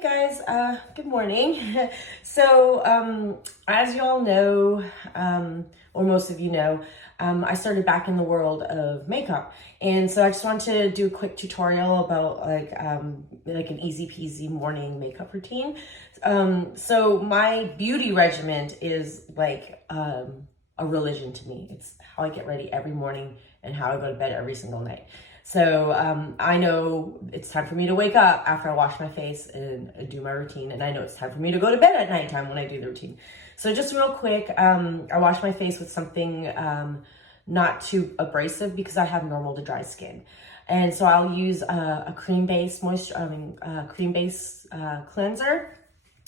Hey guys, good morning. As you all know, or most of you know, I started back in the world of makeup. And so I just wanted to do a quick tutorial about like an easy peasy morning makeup routine. So my beauty regimen is like a religion to me. It's how I get ready every morning and how I go to bed every single night. So I know it's time for me to wake up after I wash my face and do my routine. And I know it's time for me to go to bed at nighttime when I do the routine. So just real quick, I wash my face with something not too abrasive because I have normal to dry skin. And so I'll use a cream-based cleanser.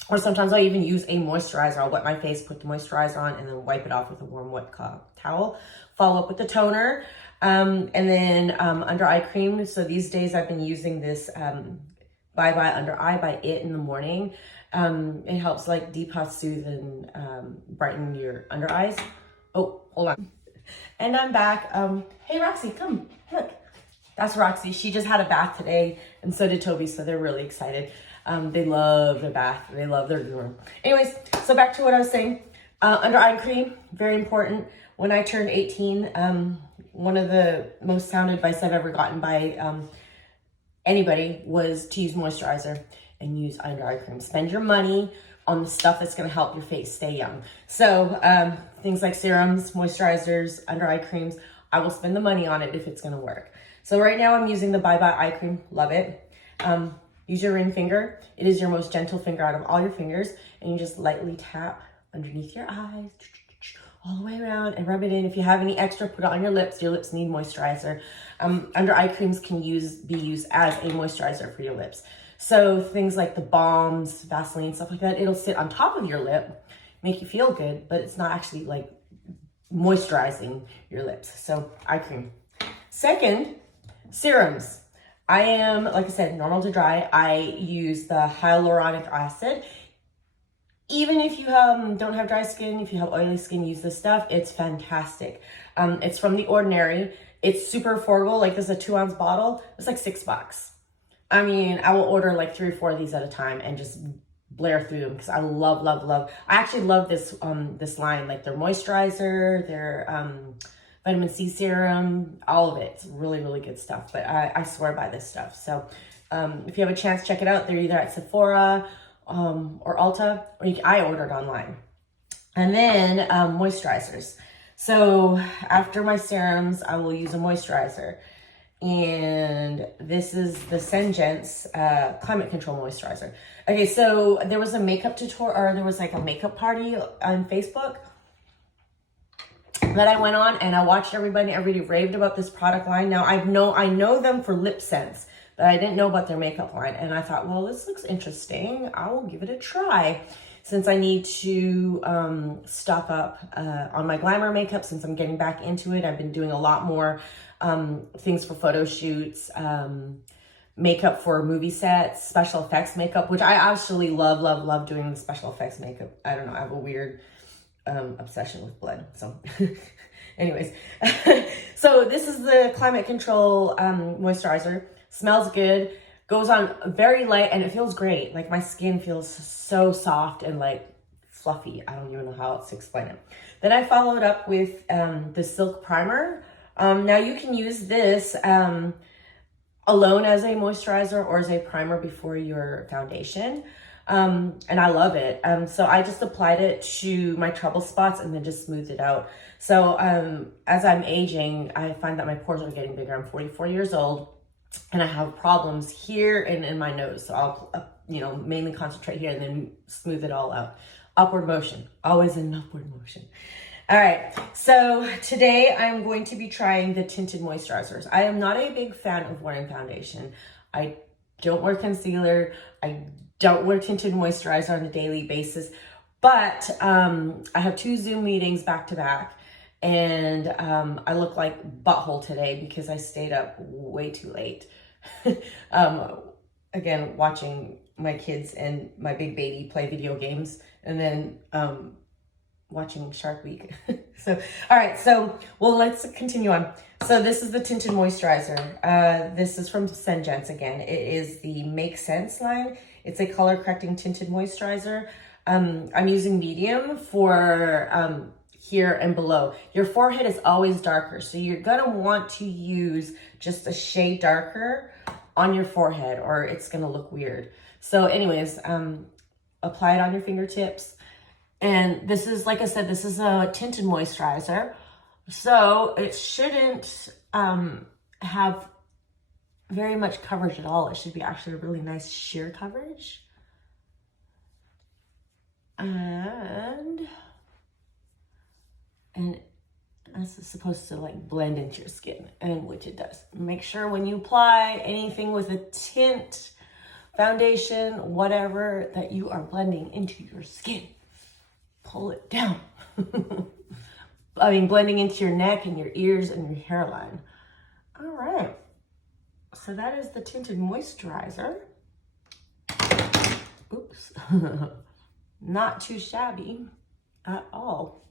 Or sometimes I even use a moisturizer. I'll wet my face, put the moisturizer on, and then wipe it off with a warm wet towel. Follow up with the toner. And then under eye cream. So these days I've been using this Bye Bye Under Eye by It in the morning. It helps like depuff, soothe, and brighten your under eyes. Oh, hold on. And I'm back. Hey Roxy, come, look. That's Roxy. She just had a bath today, and so did Toby, so they're really excited. They love their bath. They love their room. Anyways, so back to what I was saying. Under eye cream, very important. When I turned 18, one of the most sound advice I've ever gotten by anybody was to use moisturizer and use under eye cream. Spend your money on the stuff that's going to help your face stay young. So things like serums, moisturizers, under eye creams, I will spend the money on it if it's going to work. So right now I'm using the Bye Bye Eye Cream. Love it. Use your ring finger. It is your most gentle finger out of all your fingers. And you just lightly tap underneath your eyes, all the way around, and rub it in. If you have any extra, put it on your lips. Your lips need moisturizer. Under eye creams can be used as a moisturizer for your lips. So things like the balms, Vaseline, stuff like that, it'll sit on top of your lip, make you feel good, but it's not actually like moisturizing your lips. So eye cream. Second, serums. I am, like I said, normal to dry. I use the hyaluronic acid. Even if you don't have dry skin, if you have oily skin, use this stuff. It's fantastic. It's from The Ordinary. It's super affordable. Like this is a 2-ounce bottle. It's like $6. I mean, I will order like 3 or 4 of these at a time and just blare through them because I love, love, love. I actually love this this line, like their moisturizer, their vitamin C serum, all of it. It's really, really good stuff. But I swear by this stuff. So if you have a chance, check it out. They're either at Sephora or Ulta, or I ordered online. And then moisturizers. So after my serums, I will use a moisturizer. And this is the Sengence's Climate Control Moisturizer. Okay, so there was a makeup tutorial, or there was like a makeup party on Facebook that I went on, and I watched everybody raved about this product line. Now I know them for lip scents, but I didn't know about their makeup line. And I thought, well, this looks interesting. I will give it a try since I need to stock up on my glamour makeup since I'm getting back into it. I've been doing a lot more things for photo shoots, makeup for movie sets, special effects makeup, which I actually love, love, love doing the special effects makeup. I don't know. I have a weird obsession with blood. So anyways, so this is the Climate Control moisturizer. Smells good, goes on very light, and it feels great. Like my skin feels so soft and like fluffy. I don't even know how else to explain it. Then I followed up with the Silk Primer. Now you can use this alone as a moisturizer or as a primer before your foundation. And I love it. So I just applied it to my trouble spots and then just smoothed it out. So as I'm aging, I find that my pores are getting bigger. I'm 44 years old. And I have problems here and in my nose. So I'll, mainly concentrate here and then smooth it all out. Upward motion, always an upward motion. All right, so today I'm going to be trying the tinted moisturizers. I am not a big fan of wearing foundation. I don't wear concealer. I don't wear tinted moisturizer on a daily basis. But I have 2 Zoom meetings back to back. And I look like butthole today because I stayed up way too late. Again, watching my kids and my big baby play video games. And then watching Shark Week. So, all right. So, well, let's continue on. So this is the tinted moisturizer. This is from Senjance again. It is the Make Sense line. It's a color correcting tinted moisturizer. I'm using medium for here and below. Your forehead is always darker, so you're gonna want to use just a shade darker on your forehead or it's gonna look weird. So anyways, apply it on your fingertips. And this is, like I said, this is a tinted moisturizer. So it shouldn't have very much coverage at all. It should be actually a really nice sheer coverage. And this is supposed to like blend into your skin, and which it does. Make sure when you apply anything with a tint, foundation, whatever, that you are blending into your skin. Pull it down. I mean, blending into your neck and your ears and your hairline. All right. So that is the tinted moisturizer. Oops. Not too shabby at all.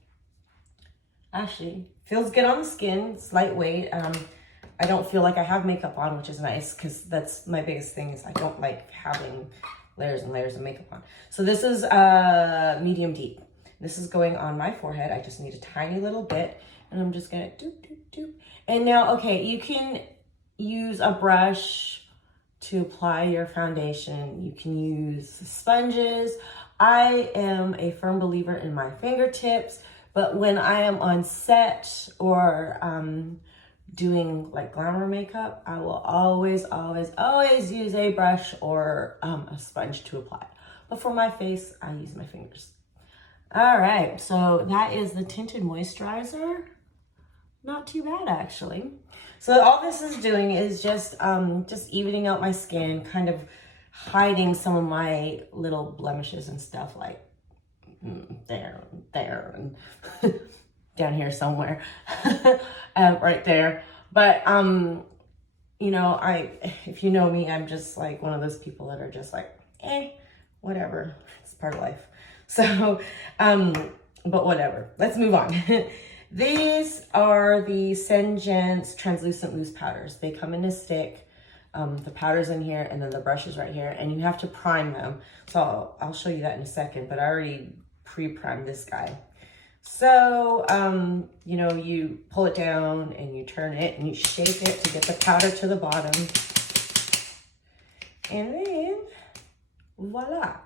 Actually, feels good on the skin. It's lightweight. I don't feel like I have makeup on, which is nice because that's my biggest thing is I don't like having layers and layers of makeup on. So this is medium deep. This is going on my forehead. I just need a tiny little bit, and I'm just gonna doop, doop, doop. And now, okay, you can use a brush to apply your foundation. You can use sponges. I am a firm believer in my fingertips, but when I am on set or doing like glamour makeup, I will always, always, always use a brush or a sponge to apply. But for my face, I use my fingers. All right, so that is the tinted moisturizer. Not too bad, actually. So all this is doing is just evening out my skin, kind of hiding some of my little blemishes and stuff, like there, and down here somewhere, right there. But you know, if you know me, I'm just like one of those people that are just like, whatever, it's part of life. So, but whatever, let's move on. These are the Senjance translucent loose powders. They come in a stick. The powder's in here and then the brush is right here, and you have to prime them. So I'll show you that in a second, but I already pre-primed this guy. So, you know, you pull it down and you turn it and you shake it to get the powder to the bottom. And then, voila.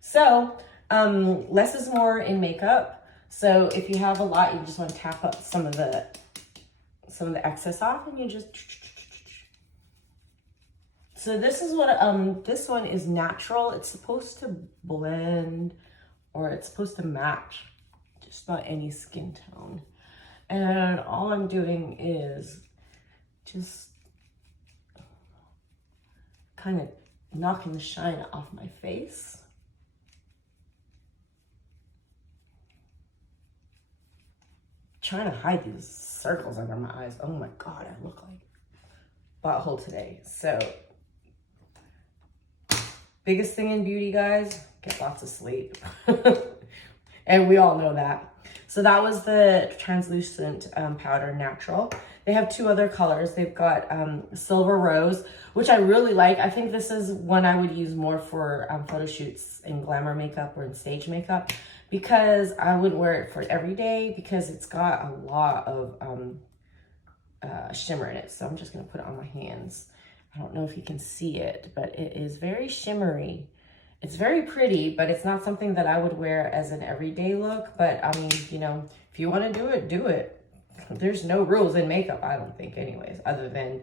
So, less is more in makeup. So if you have a lot, you just want to tap up some of the excess off, and you just. So this is what this one is natural. It's supposed to blend, or it's supposed to match just about any skin tone. And all I'm doing is just kind of knocking the shine off my face. Trying to hide these circles under my eyes. Oh my God, I look like butthole today. So, biggest thing in beauty, guys, get lots of sleep. And we all know that. So that was the translucent powder natural. They have two other colors. They've got silver rose, which I really like. I think this is one I would use more for photo shoots in glamour makeup or in stage makeup, because I wouldn't wear it for every day because it's got a lot of shimmer in it. So I'm just gonna put it on my hands. I don't know if you can see it, but it is very shimmery. It's very pretty, but it's not something that I would wear as an everyday look. But I mean, you know, if you wanna do it, do it. There's no rules in makeup, I don't think anyways, other than,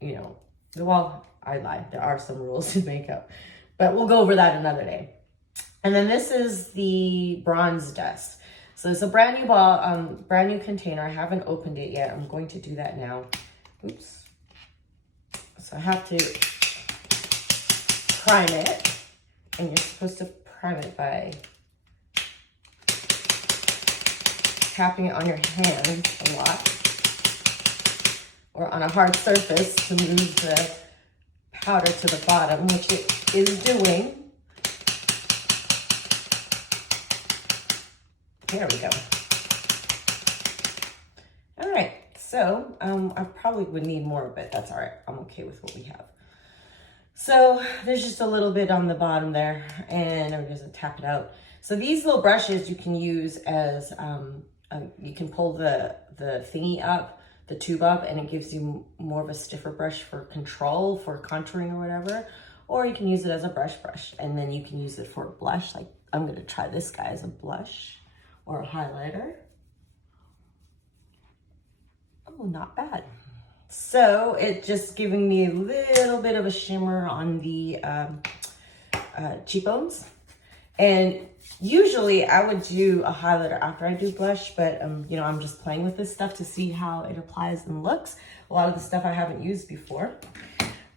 you know, well, I lied. There are some rules in makeup, but we'll go over that another day. And then this is the Bronze Dust. So it's a brand new container. I haven't opened it yet. I'm going to do that now. Oops. So I have to prime it, and you're supposed to prime it by tapping it on your hand a lot, or on a hard surface to move the powder to the bottom, which it is doing. There we go. All right, so I probably would need more, but that's all right. I'm okay with what we have. So there's just a little bit on the bottom there, and I'm just gonna tap it out. So these little brushes you can use as, you can pull the thingy up, the tube up, and it gives you more of a stiffer brush for control, for contouring or whatever. Or you can use it as a brush, and then you can use it for a blush. Like I'm gonna try this guy as a blush or a highlighter. Oh, not bad. So it's just giving me a little bit of a shimmer on the cheekbones. And usually I would do a highlighter after I do blush, but you know, I'm just playing with this stuff to see how it applies and looks. A lot of the stuff I haven't used before.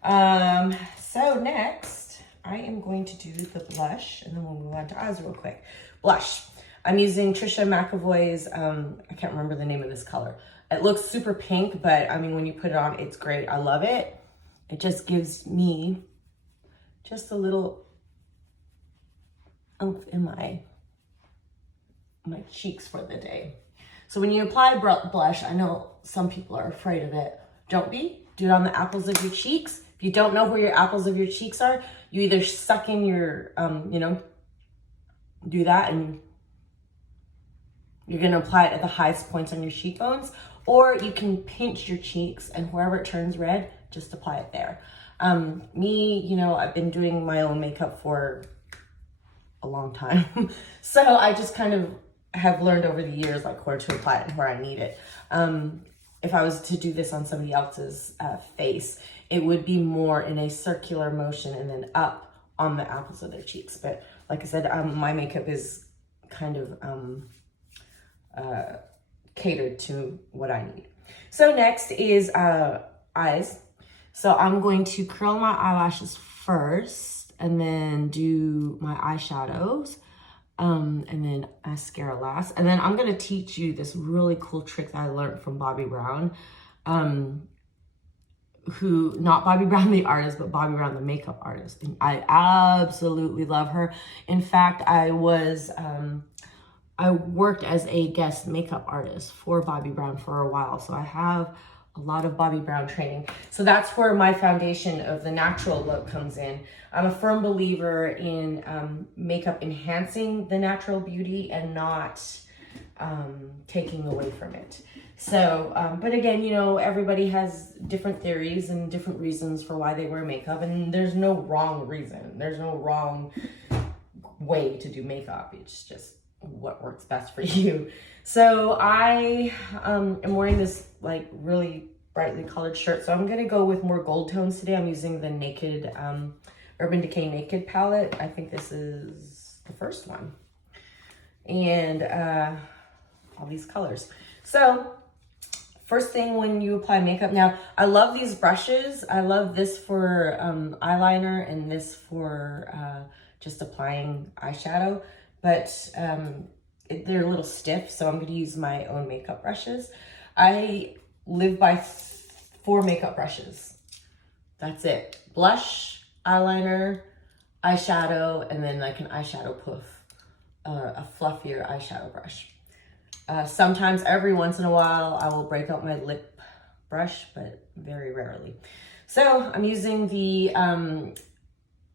So next I am going to do the blush, and then we'll move on to eyes real quick. Blush. I'm using Trisha McAvoy's, I can't remember the name of this color. It looks super pink, but I mean, when you put it on, it's great. I love it. It just gives me just a little oomph in my cheeks for the day. So when you apply blush, I know some people are afraid of it. Don't be. Do it on the apples of your cheeks. If you don't know where your apples of your cheeks are, you either suck in your, you know, do that, and you're going to apply it at the highest points on your cheekbones, or you can pinch your cheeks, and wherever it turns red, just apply it there. Me, you know, I've been doing my own makeup for a long time. So I just kind of have learned over the years, like where to apply it and where I need it. If I was to do this on somebody else's face, it would be more in a circular motion and then up on the apples of their cheeks. But like I said, my makeup is kind of catered to what I need. So next is eyes. So I'm going to curl my eyelashes first, and then do my eyeshadows, and then mascara last. And then I'm gonna teach you this really cool trick that I learned from Bobbi Brown, who, not Bobbi Brown the artist, but Bobbi Brown the makeup artist. And I absolutely love her. In fact, I worked as a guest makeup artist for Bobbi Brown for a while. So I have a lot of Bobbi Brown training. So that's where my foundation of the natural look comes in. I'm a firm believer in makeup enhancing the natural beauty and not taking away from it. So, but again, you know, everybody has different theories and different reasons for why they wear makeup, and there's no wrong reason. There's no wrong way to do makeup. It's just what works best for you. So I am wearing this like really brightly colored shirt. So I'm going to go with more gold tones today. I'm using the Naked, Urban Decay Naked palette. I think this is the first one. And all these colors. So first thing when you apply makeup, now I love these brushes. I love this for eyeliner and this for just applying eyeshadow. But they're a little stiff, so I'm going to use my own makeup brushes. I live by 4 makeup brushes. That's it. Blush, eyeliner, eyeshadow, and then like an eyeshadow poof, a fluffier eyeshadow brush. Sometimes, every once in a while, I will break out my lip brush, but very rarely. So I'm using the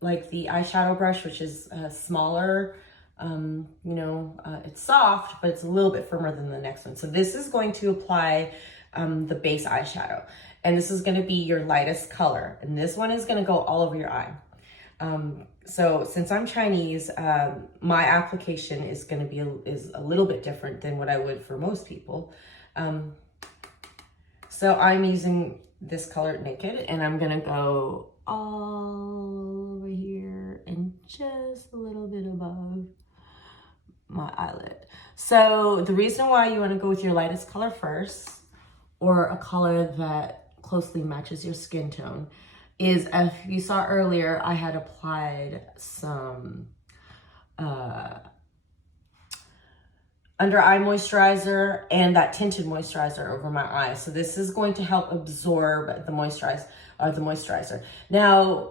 like the eyeshadow brush, which is smaller. You know, it's soft, but it's a little bit firmer than the next one. So this is going to apply the base eyeshadow, and this is going to be your lightest color, and this one is going to go all over your eye. So since I'm Chinese, my application is going to be a little bit different than what I would for most people. So I'm using this color Naked, and I'm going to go all over here and just a little bit above my eyelid. So the reason why you want to go with your lightest color first, or a color that closely matches your skin tone, is, if you saw earlier, I had applied some under eye moisturizer and that tinted moisturizer over my eyes. So this is going to help absorb the moisturizer. Now,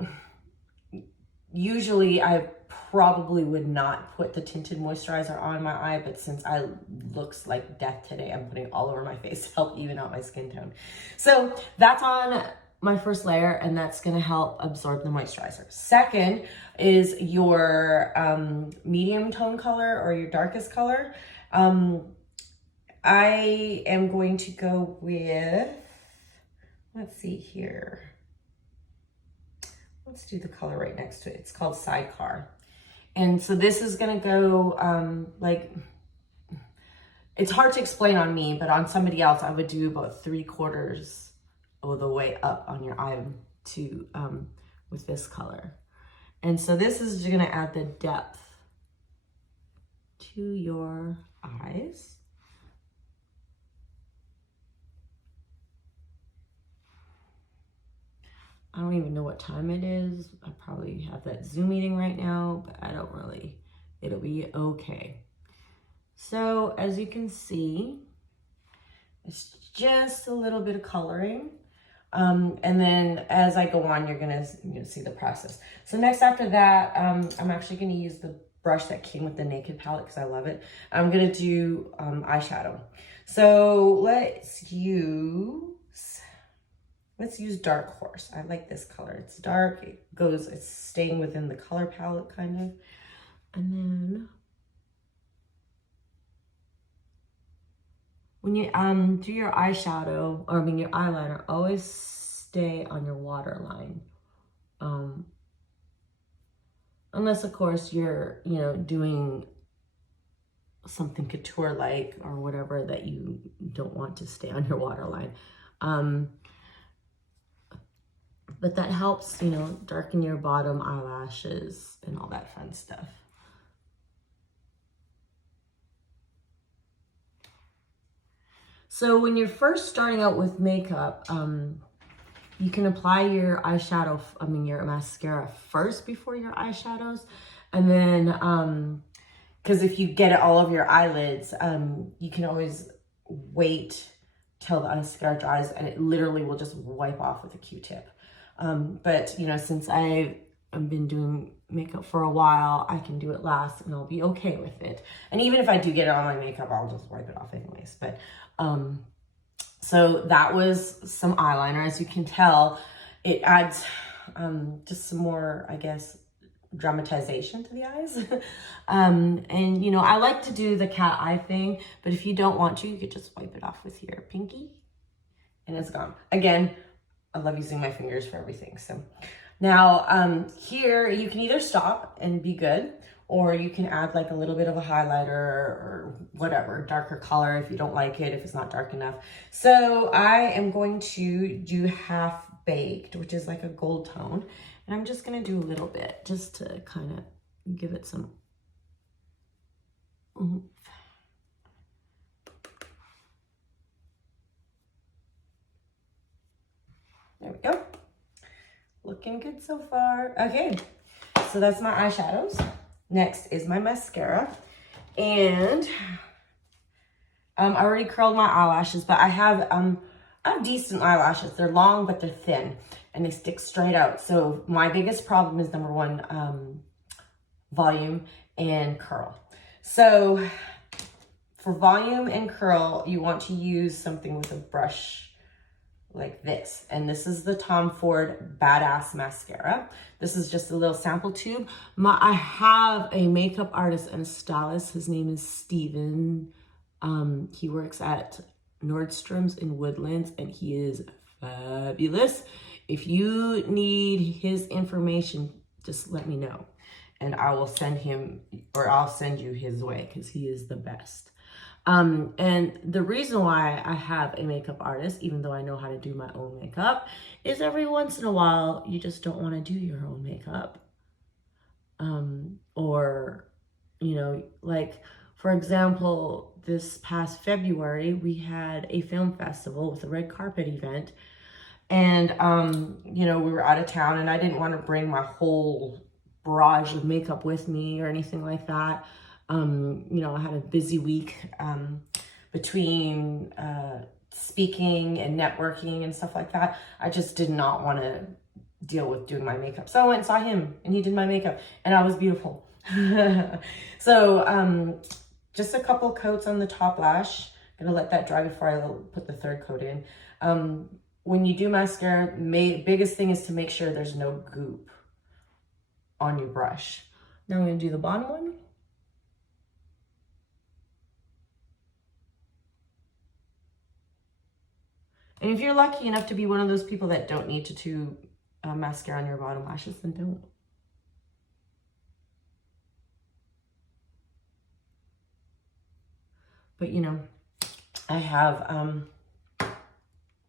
usually I probably would not put the tinted moisturizer on my eye, but since I looks like death today, I'm putting all over my face to help even out my skin tone. So that's on my first layer, and that's gonna help absorb the moisturizer. Second is your medium tone color or your darkest color. I am going to go with, let's see here. Let's do the color right next to it. It's called Sidecar. And so this is gonna go like, it's hard to explain on me, but on somebody else, I would do about 3/4 of the way up on your eye to with this color. And so this is gonna add the depth to your eyes. I don't even know what time it is. I probably have that Zoom meeting right now, but I don't really, it'll be okay. So as you can see, it's just a little bit of coloring. And then as I go on, you're gonna see the process. So next after that, I'm actually gonna use the brush that came with the Naked palette because I love it. I'm gonna do eyeshadow. So let's use Dark Horse. I like this color. It's dark, it's staying within the color palette kind of. And then when you do your eyeshadow, or I mean your eyeliner, always stay on your waterline. Unless of course you're, doing something couture-like or whatever that you don't want to stay on your waterline. But that helps, darken your bottom eyelashes and all that fun stuff. So when you're first starting out with makeup, you can apply your eyeshadow, your mascara first before your eyeshadows. And then, because if you get it all over your eyelids, you can always wait till the mascara dries and it literally will just wipe off with a Q-tip. But since I've been doing makeup for a while, I can do it last and I'll be okay with it. And even if I do get it on my makeup, I'll just wipe it off anyways. But so that was some eyeliner. As you can tell, it adds just some more, I guess, dramatization to the eyes. And I like to do the cat eye thing, but if you don't want to, you could just wipe it off with your pinky and it's gone. Again, I love using my fingers for everything. So now here you can either stop and be good, or you can add like a little bit of a highlighter or whatever, darker color if you don't like it, if it's not dark enough. So I am going to do Half Baked, which is like a gold tone. And I'm just gonna do a little bit just to kind of give it some oomph. There we go. Looking good so far. Okay, so that's my eyeshadows. Next is my mascara. And I already curled my eyelashes, but I have decent eyelashes. They're long, but they're thin and they stick straight out. So my biggest problem is number one, volume and curl. So for volume and curl, you want to use something with a brush like this. And this is the Tom Ford Badass Mascara. This is just a little sample tube. I have a makeup artist and a stylist. His name is Steven. He works at Nordstrom's in Woodlands and he is fabulous. If you need his information, just let me know and I will send him, or I'll send you his way because he is the best. And the reason why I have a makeup artist, even though I know how to do my own makeup, is every once in a while, you just don't want to do your own makeup. Or, like, for example, this past February, we had a film festival with a red carpet event. And, we were out of town and I didn't want to bring my whole barrage of makeup with me or anything like that. I had a busy week between speaking and networking and stuff like that. I just did not want to deal with doing my makeup. So I went and saw him and he did my makeup and I was beautiful. So just a couple coats on the top lash. I'm gonna let that dry before I put the third coat in. When you do mascara, biggest thing is to make sure there's no goop on your brush. Now I'm gonna do the bottom one. And if you're lucky enough to be one of those people that don't need to do mascara on your bottom lashes, then don't. But you know, I have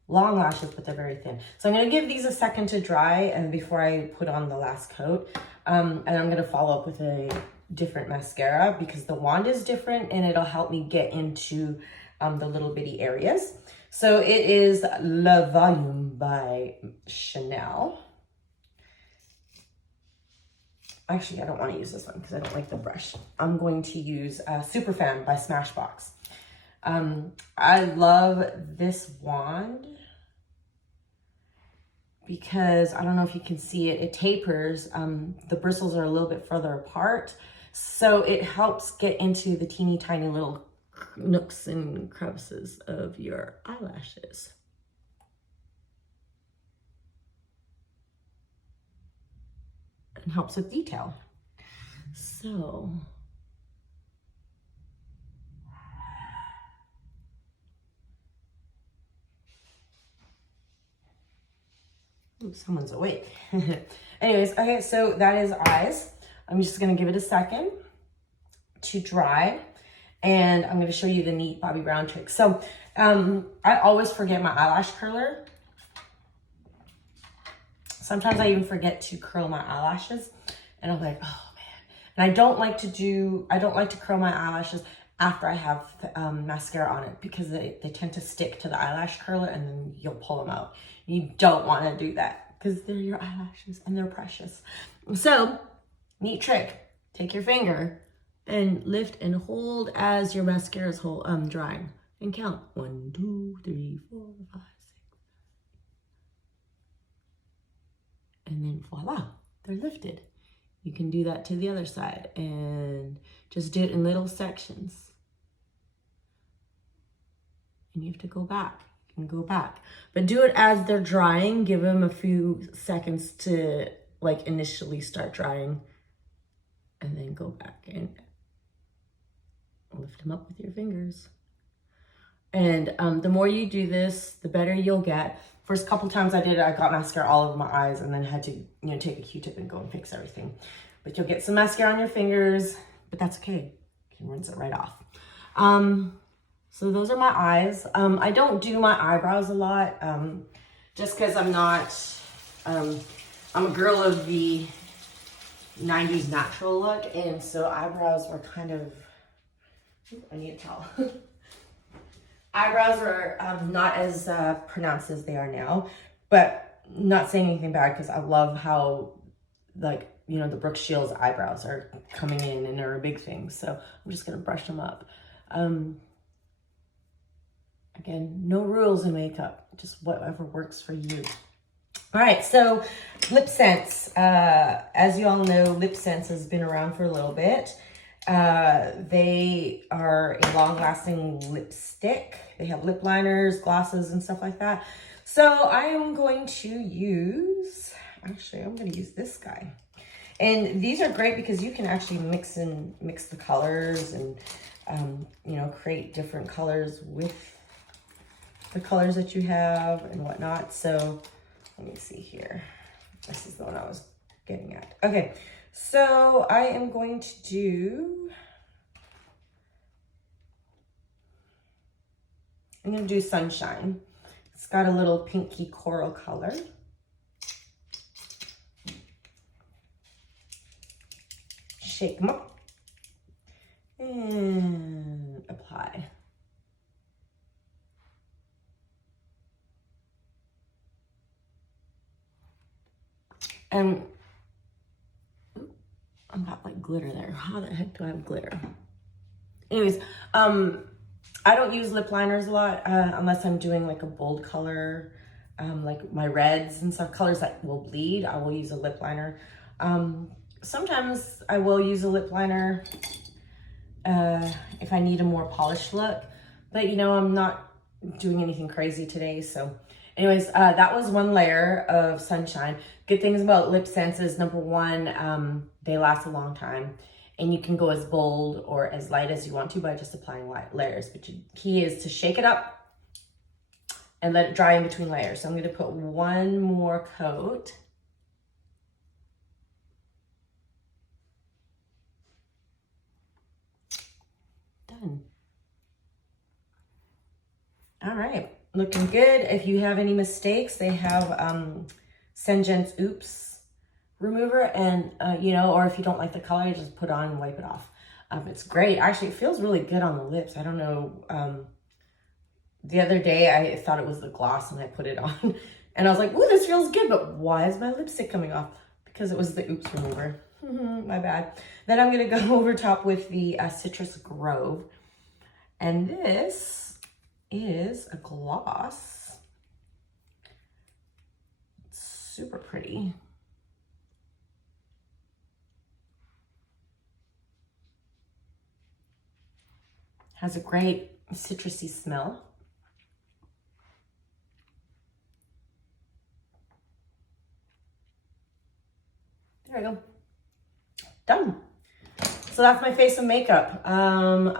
long lashes, but they're very thin. So I'm gonna give these a second to dry and before I put on the last coat. And I'm gonna follow up with a different mascara because the wand is different and it'll help me get into the little bitty areas. So it is Le Volume by Chanel. Actually, I don't want to use this one because I don't like the brush. I'm going to use Superfan by Smashbox. I love this wand because I don't know if you can see it, it tapers. The bristles are a little bit further apart. So it helps get into the teeny tiny little nooks and crevices of your eyelashes. And helps with detail. So ooh, someone's awake. Anyways, okay, so that is eyes. I'm just gonna give it a second to dry. And I'm going to show you the neat Bobbi Brown trick. So I always forget my eyelash curler. Sometimes I even forget to curl my eyelashes. And I'm like, oh man. And I don't like to curl my eyelashes after I have mascara on it because they tend to stick to the eyelash curler and then you'll pull them out. You don't want to do that because they're your eyelashes and they're precious. So, neat trick. Take your finger and lift and hold as your mascara is drying. And count 1, 2, 3, 4, 5, 6. And then voila, they're lifted. You can do that to the other side and just do it in little sections. And you have to go back and go back. But do it as they're drying. Give them a few seconds to like initially start drying. And then go back and lift them up with your fingers. And the more you do this, the better you'll get. First couple times I did it, I got mascara all over my eyes and then had to, take a Q-tip and go and fix everything. But you'll get some mascara on your fingers, but that's okay. You can rinse it right off. So those are my eyes. I don't do my eyebrows a lot, just because I'm not, I'm a girl of the 90s natural look, and so eyebrows were kind of, I need a towel. Eyebrows were not as pronounced as they are now, but not saying anything bad because I love how, like, the Brooke Shields eyebrows are coming in and they're a big thing. So I'm just going to brush them up. Again, no rules in makeup, just whatever works for you. All right, so Lip Sense. As you all know, Lip Sense has been around for a little bit. They are a long-lasting lipstick. They have lip liners, glosses, and stuff like that. So I am going to use, actually, I'm going to use this guy. And these are great because you can actually mix the colors and, create different colors with the colors that you have and whatnot. So let me see here. This is the one I was getting at. Okay, so I am going to do, I'm going to do Sunshine. It's got a little pinky coral color. Shake them up and apply. And I've got like glitter there. How the heck do I have glitter? Anyways, I don't use lip liners a lot unless I'm doing like a bold color, like my reds and stuff, colors that will bleed. I will use a lip liner. sometimes I will use a lip liner if I need a more polished look, but you know, I'm not doing anything crazy today. So anyways, that was one layer of Sunshine. Good things about lip scents is, number one, they last a long time, and you can go as bold or as light as you want to by just applying light layers. But the key is to shake it up and let it dry in between layers. So I'm going to put one more coat. Done. All right, looking good. If you have any mistakes, they have Sengen's Oops remover, and you know, or if you don't like the color, just put on and wipe it off. It's great. Actually, it feels really good on the lips. I don't know. The other day I thought it was the gloss and I put it on and I was like, ooh, this feels good, but why is my lipstick coming off? Because it was the Oops remover. My bad. Then I'm gonna go over top with the Citrus Grove, and this is a gloss. It's super pretty. Has a great citrusy smell. There we go. Done. So that's my face and makeup. I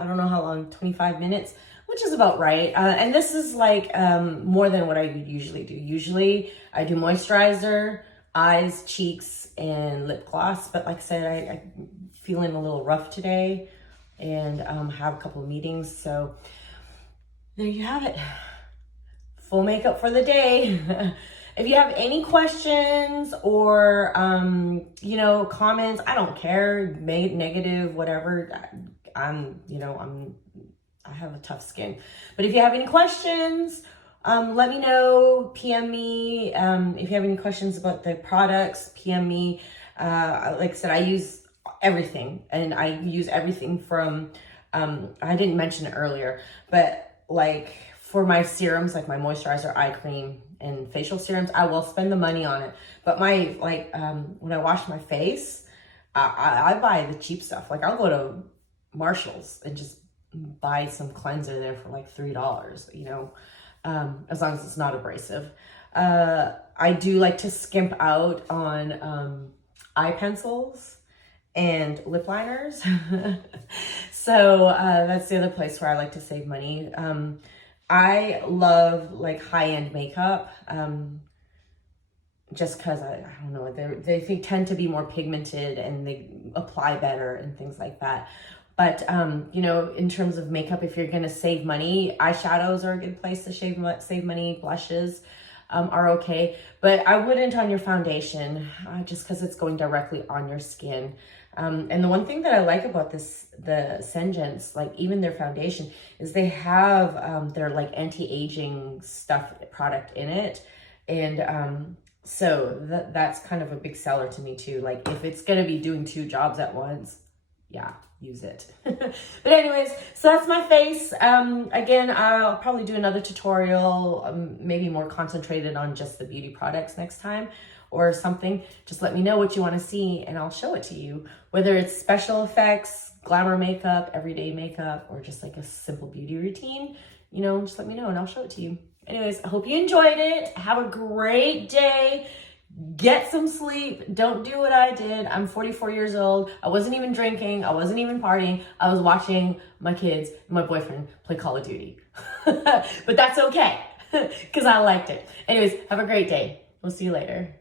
don't know how long, 25 minutes, which is about right. And this is like more than what I would usually do. Usually I do moisturizer, eyes, cheeks, and lip gloss. But like I said, I'm feeling a little rough today and have a couple of meetings. So there you have it. Full makeup for the day. If you have any questions or, you know, comments, I don't care, negative, whatever. I have a tough skin. But if you have any questions, let me know, PM me. If you have any questions about the products, PM me. Like I said, I use everything, and I use everything from, I didn't mention it earlier, but like for my serums, like my moisturizer, eye cream, and facial serums, I will spend the money on it. But my, like, when I wash my face, I buy the cheap stuff. Like, I'll go to Marshall's and just buy some cleanser there for like $3, you know, as long as it's not abrasive. I do like to skimp out on eye pencils and lip liners. So that's the other place where I like to save money. I love like high-end makeup, just because I don't know, they tend to be more pigmented and they apply better and things like that. But you know, in terms of makeup, if you're gonna save money, eyeshadows are a good place to save money. Blushes are okay, but I wouldn't on your foundation, just because it's going directly on your skin. And the one thing that I like about the Sengen's, like even their foundation, is they have their like anti-aging product in it. And so that's kind of a big seller to me too. Like if it's gonna be doing 2 jobs at once, yeah, use it. But anyways, so that's my face. Again, I'll probably do another tutorial, maybe more concentrated on just the beauty products next time or something. Just let me know what you want to see and I'll show it to you, whether it's special effects, glamour makeup, everyday makeup, or just like a simple beauty routine. You know, just let me know and I'll show it to you. Anyways, I hope you enjoyed it. Have a great day. Get some sleep. Don't do what I did. I'm 44 years old. I wasn't even drinking. I wasn't even partying. I was watching my kids and my boyfriend play Call of Duty. But that's okay because I liked it. Anyways, have a great day. We'll see you later.